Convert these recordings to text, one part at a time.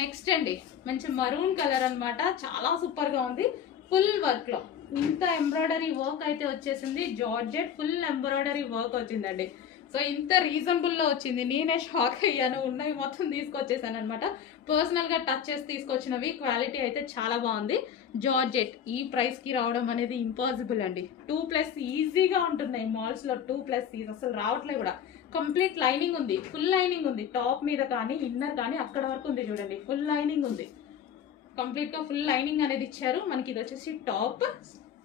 Next అండి మంచి maroon colour అన్నమాట, చాలా సూపర్ గా ఉంది. ఫుల్ వర్క్ లో ఇంత ఎంబ్రాయిడరీ వర్క్ అయితే వచ్చేసింది. జార్జెట్ ఫుల్ ఎంబ్రాయిడరీ వర్క్ వచ్చిందండి. సో ఇంత రీజనబుల్ లో వచ్చింది, నేనే షాక్ అయ్యాను. ఉన్నవి మొత్తం తీసుకొచ్చేసాను అనమాట. పర్సనల్ గా టచ్ చేసి తీసుకొచ్చినవి. క్వాలిటీ అయితే చాలా బాగుంది. జార్జెట్ ఈ ప్రైస్ కి రావడం అనేది ఇంపాసిబుల్ అండి. 2+ ఈజీగా ఉంటున్నాయి మాల్స్ లో. 2+ అసలు రావట్లే కూడా. కంప్లీట్ లైనింగ్ ఉంది, ఫుల్ లైనింగ్ ఉంది. టాప్ మీద కానీ ఇన్నర్ కానీ అక్కడ వరకు ఉంది చూడండి, ఫుల్ లైనింగ్ ఉంది. కంప్లీట్ గా ఫుల్ లైనింగ్ అనేది ఇచ్చారు మనకి. ఇది వచ్చేసి టాప్,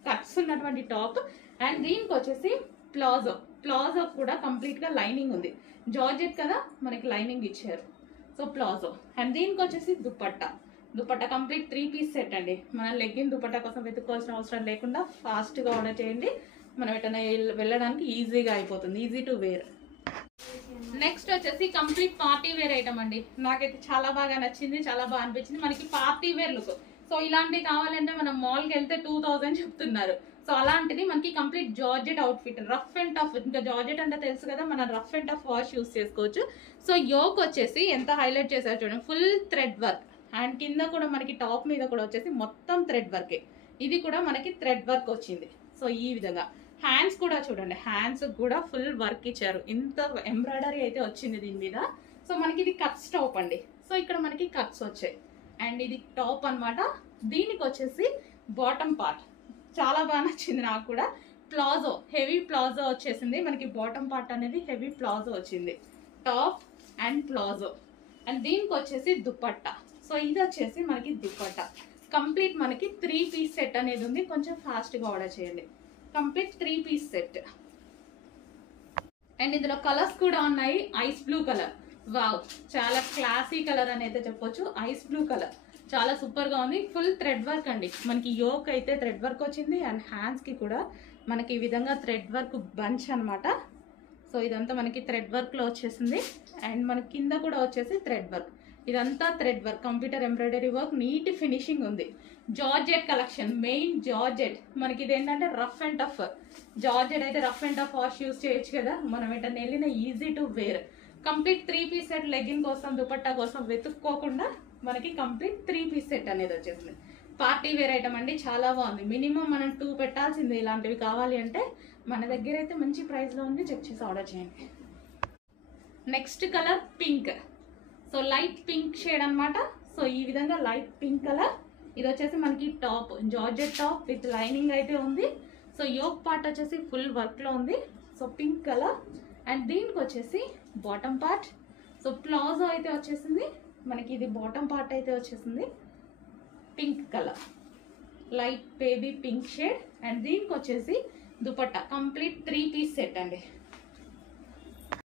కట్స్ ఉన్నటువంటి టాప్. అండ్ దీనికి వచ్చేసి ప్లాజో. ప్లాజో కూడా కంప్లీట్ గా లైనింగ్ ఉంది. జార్జెట్ కదా మనకి లైనింగ్ ఇచ్చారు. So palazzo. అండ్ దీనికి వచ్చేసి dupatta. Dupatta complete three piece set అండి. మనం లెగ్గిన్ దుపట్టా కోసం వెతుక్కోవాల్సిన అవసరం లేకుండా ఫాస్ట్ గా ఆర్డర్ చేయండి. మనం ఎటైనా వెళ్ళడానికి ఈజీగా అయిపోతుంది. Easy to wear. నెక్స్ట్ వచ్చేసి కంప్లీట్ పార్టీ వేర్ ఐటమ్ అండి. నాకైతే చాలా బాగా నచ్చింది, చాలా బాగా అనిపించింది. మనకి పార్టీ వేర్ లుక్. సో ఇలాంటివి కావాలంటే మనం మాల్కి వెళ్తే 2000 చెప్తున్నారు. సో అలాంటిది మనకి complete georgette outfit, rough and tough. ఇంకా జార్జెట్ అంటే తెలుసు కదా, మనం rough and tough wash use చేసుకోవచ్చు. సో యోక్ వచ్చేసి ఎంత హైలైట్ చేశారు చూడండి, ఫుల్ థ్రెడ్ వర్క్. అండ్ కింద కూడా మనకి టాప్ మీద కూడా వచ్చేసి మొత్తం థ్రెడ్ వర్కే. ఇది కూడా మనకి థ్రెడ్ వర్క్ వచ్చింది. సో ఈ విధంగా హ్యాండ్స్ కూడా చూడండి, హ్యాండ్స్ కూడా ఫుల్ వర్క్ ఇచ్చారు. ఇంత ఎంబ్రాయిడరీ అయితే వచ్చింది దీని మీద. సో మనకి ఇది కట్స్ టాప్ అండి. సో ఇక్కడ మనకి కట్స్ వచ్చాయి. అండ్ ఇది టాప్ అన్నమాట. దీనికి వచ్చేసి బాటమ్ పార్ట్ చాలా బాగా నచ్చింది నాకు కూడా. ప్లాజో, హెవీ ప్లాజో వచ్చేసింది మనకి. బాటమ్ పార్ట్ అనేది హెవీ ప్లాజో వచ్చింది. Top and palazzo. అండ్ దీనికి వచ్చేసి దుపట్టా. సో ఇది వచ్చేసి మనకి దుపట్టా. కంప్లీట్ మనకి 3-పీస్ సెట్ అనేది ఉంది. కొంచెం ఫాస్ట్గా ఆర్డర్ చేయండి. Complete three piece set. అండ్ ఇందులో కలర్స్ కూడా ఉన్నాయి. ఐస్ బ్లూ కలర్, వావ్, చాలా క్లాసీ కలర్ అని అయితే చెప్పొచ్చు. ఐస్ బ్లూ కలర్ చాలా సూపర్ గా ఉంది. ఫుల్ థ్రెడ్ వర్క్ అండి. మనకి యోక్ అయితే థ్రెడ్ వర్క్ వచ్చింది. అండ్ హ్యాండ్స్ కి కూడా మనకి ఈ విధంగా థ్రెడ్ వర్క్ బంచ్ అనమాట. సో ఇదంతా మనకి థ్రెడ్ వర్క్ లో వచ్చేసింది. అండ్ మనకి కింద కూడా వచ్చేసి థ్రెడ్ వర్క్. ఇదంతా thread work, computer embroidery work, neat finishing ఉంది. Georgette collection, main georgette. మనకి ఇది ఏంటంటే రఫ్ అండ్ టఫ్. జార్జెట్ అయితే rough and tough wash use చేయొచ్చు కదా, మనం ఏంటంటే వెళ్ళిన easy to wear. Complete three piece set. Legging కోసం దుపట్టా కోసం వెతుక్కోకుండా మనకి కంప్లీట్ 3-పీస్ సెట్ అనేది వచ్చేసింది. పార్టీ వేర్ ఐటమ్ అండి, చాలా బాగుంది. మినిమం మనం 2 పెట్టాల్సింది ఇలాంటివి కావాలి అంటే. మన దగ్గర అయితే మంచి ప్రైస్ లో ఉంది, చెక్ చేసి ఆర్డర్ చేయండి. Next colour pink. So light pink shade అనమాట. సో ఈ విధంగా లైట్ పింక్ కలర్. ఇది వచ్చేసి మనకి top, georgette top with lining అయితే ఉంది. సో యోక్ పార్ట్ వచ్చేసి ఫుల్ వర్క్ లో ఉంది. So pink colour. అండ్ దీనికి వచ్చేసి బాటమ్ పార్ట్. సో ప్లాజో అయితే వచ్చేసింది మనకి. ఇది బాటమ్ పార్ట్ అయితే వచ్చేసింది pink colour, light baby pink shade. And దీనికి వచ్చేసి దుపట్టా. కంప్లీట్ 3-పీస్ సెట్ అండి.